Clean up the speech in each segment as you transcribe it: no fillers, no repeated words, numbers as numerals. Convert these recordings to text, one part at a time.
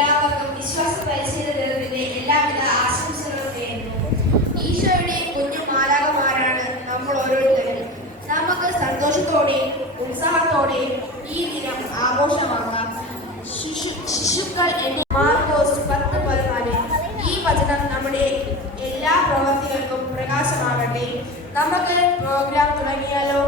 എല്ലാവർക്കും വിശ്വാസ പരിശീലന ദിനത്തിന്റെ എല്ലാവിധ ആശംസകളും നേരുന്നു. ഈശോയുടെ കുഞ്ഞു മാലാഖമാരാണ് നമ്മൾ ഓരോരുത്തരും. നമുക്ക് സന്തോഷത്തോടെയും ഉത്സാഹത്തോടെയും ഈ ദിനം ആഘോഷമാക്കാം. ശിശുക്കൾ എന്ന മാർക്കോസ് 10:14. ഈ വചനം നമ്മുടെ എല്ലാ പ്രവർത്തികൾക്കും പ്രകാശമാകട്ടെ. നമുക്ക് പ്രോഗ്രാം തുടങ്ങിയാലോ?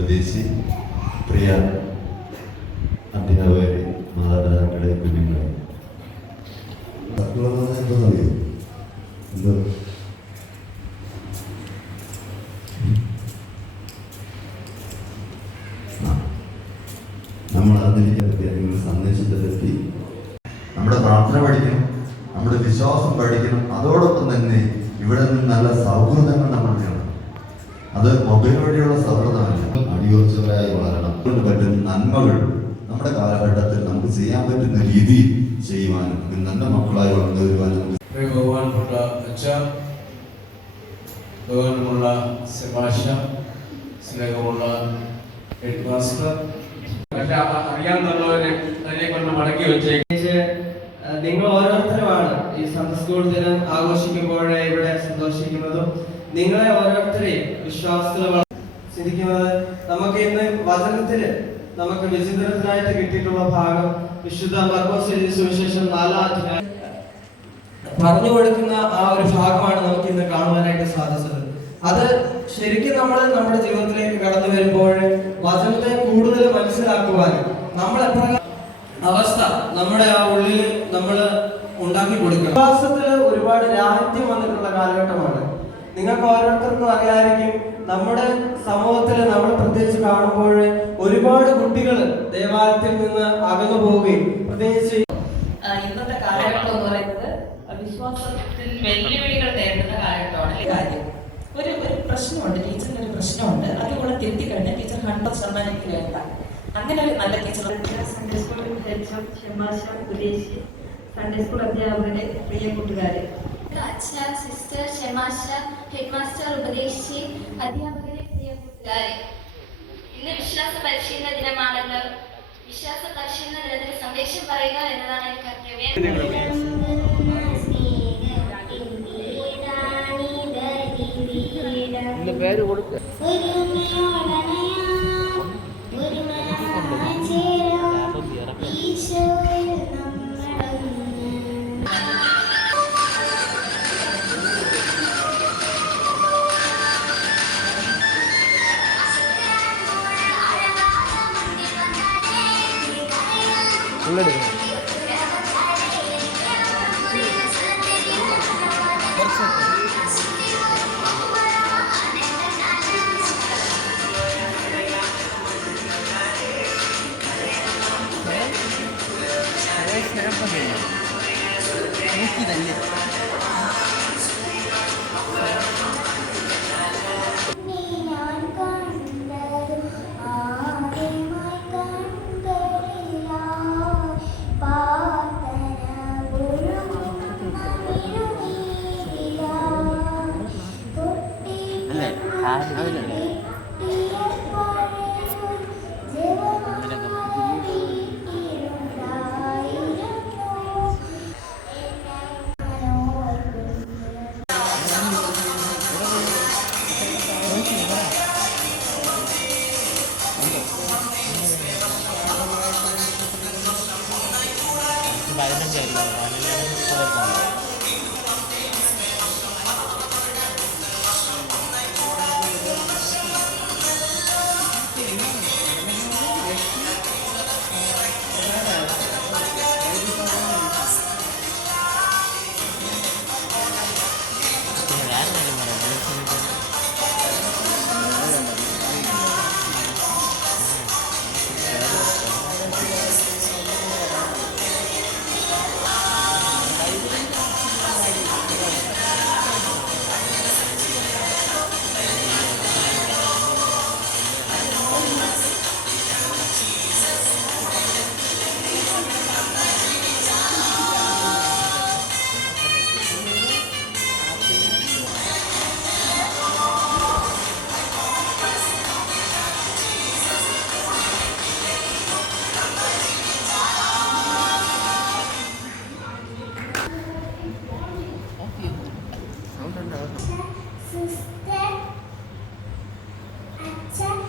ഉപദേശി പ്രിയ അധ്യാപകരെ, മാതാപിതാക്കളെ, കുഞ്ഞുങ്ങളെ, എന്താണെന്നറിയോ? എന്തോ നമ്മൾ അറിഞ്ഞിരിക്കുന്ന സന്ദേശത്തിലെത്തി നമ്മുടെ പ്രാർത്ഥന പഠിക്കണം, നമ്മുടെ വിശ്വാസം പഠിക്കണം. അതോടൊപ്പം തന്നെ ഇവിടെ നിന്ന് നല്ല സൗഹൃദങ്ങൾ നമ്മൾ വേണം. അത് മൊബൈൽ വഴിയുള്ള സൗഹൃദമല്ല, അടിയോർച്ചവരായി വളരണം. കൊണ്ട് പറ്റുന്ന നന്മകൾ നമ്മുടെ കാലഘട്ടത്തിൽ നമുക്ക് ചെയ്യാൻ പറ്റുന്ന രീതിയിൽ ചെയ്യുവാനും നല്ല മക്കളായി വളർന്നു വരുവാനും ബഹുമാനപ്പെട്ട അച്ഛൻ, ബഹുമാനമുള്ള സെബാഷ, സ്നേഹമുള്ള ഹെഡ് മാസ്റ്റർ, അറിയാവുന്നവരെ അതിനെ കൊണ്ട് മടക്കി വെച്ചേക്ക്. നിങ്ങൾ ഓരോരുത്തരുമാണ് ഈ സൺഡേ സ്കൂൾ ദിനം ആഘോഷിക്കുമ്പോഴേ ഇവിടെ സന്തോഷിക്കുന്നതും നിങ്ങളെ ഓരോരുത്തരെയും വിശ്വാസത്തിൽ ചിന്തിക്കുന്നത്. നമുക്ക് ഇന്ന് വചനത്തില് നമുക്ക് വിചിന്തനത്തിനായിട്ട് കിട്ടിയിട്ടുള്ള ഭാഗം വിശുദ്ധ മർക്കോസ് എഴുതിയ സുവിശേഷം 4-ാം അധ്യായം പറഞ്ഞു കൊടുക്കുന്ന ആ ഒരു ഭാഗമാണ് നമുക്ക് ഇന്ന് കാണുവാനായിട്ട് സാധിച്ചത്. അത് ശരിക്കും നമ്മൾ നമ്മുടെ ജീവിതത്തിലേക്ക് കടന്നു വരുമ്പോൾ വചനത്തെ കൂടുതൽ മനസ്സിലാക്കുവാനും നമ്മൾ അവസ്ഥ നമ്മുടെ ആ ഉള്ളിൽ നമ്മൾ ഉണ്ടാക്കി കൊടുക്കണം. വിശ്വാസത്തില് ഒരുപാട് രാഹിത്യം വന്നിട്ടുള്ള കാലഘട്ടമാണ്. നിങ്ങൾക്ക് ഓരോരുത്തർക്കും അറിയാമായിരിക്കും, നമ്മുടെ സമൂഹത്തിൽ നമ്മൾ പ്രത്യേകിച്ച് കാണുമ്പോൾ ഒരുപാട് കുട്ടികൾ ദേവാലയത്തിൽ നിന്ന് അകന്നു പോവുകയും പ്രത്യേകിച്ച് ഇന്നത്തെ കാലഘട്ടം എന്ന് പറയുന്നത് വിശ്വാസത്തിൽ വെല്ലുവിളികൾ നേരിടുന്ന കാലഘട്ടമാണ്. കാര്യം ഒരു പ്രശ്നമുണ്ട്, ടീച്ചറിന് ഒരു പ്രശ്നമുണ്ട്, അതുകൂടെ തിരുത്തിക്കഴിഞ്ഞാൽ ടീച്ചർ 100% വേണ്ട. അങ്ങനെ ഒരു നല്ല ടീച്ചർ. സൺഡേ സ്കൂൾ ഹെഡ് ഷെമാശ, ഉപദേശി, സൺഡേ സ്കൂൾ അധ്യാപകരെ, പ്രിയ കൂട്ടുകാരെ, അച്ഛൻ, സിസ്റ്റർ, ഷെമാശ, ഹെഡ് മാസ്റ്റർ, ഉപദേശി, അധ്യാപകരെ, പ്രിയ കൂട്ടുകാരെ, ഇന്ന് വിശ്വാസ പരിശീലന ദിനമാണല്ലോ. വിശ്വാസ പരിശീലന ദിനത്തിൽ സന്ദേശം പറയുക എന്നതാണ് എനിക്ക് കർത്തവ്യം. പേര് കൊടുക്കുക. സിസ്റ്റർ, അച്ഛൻ,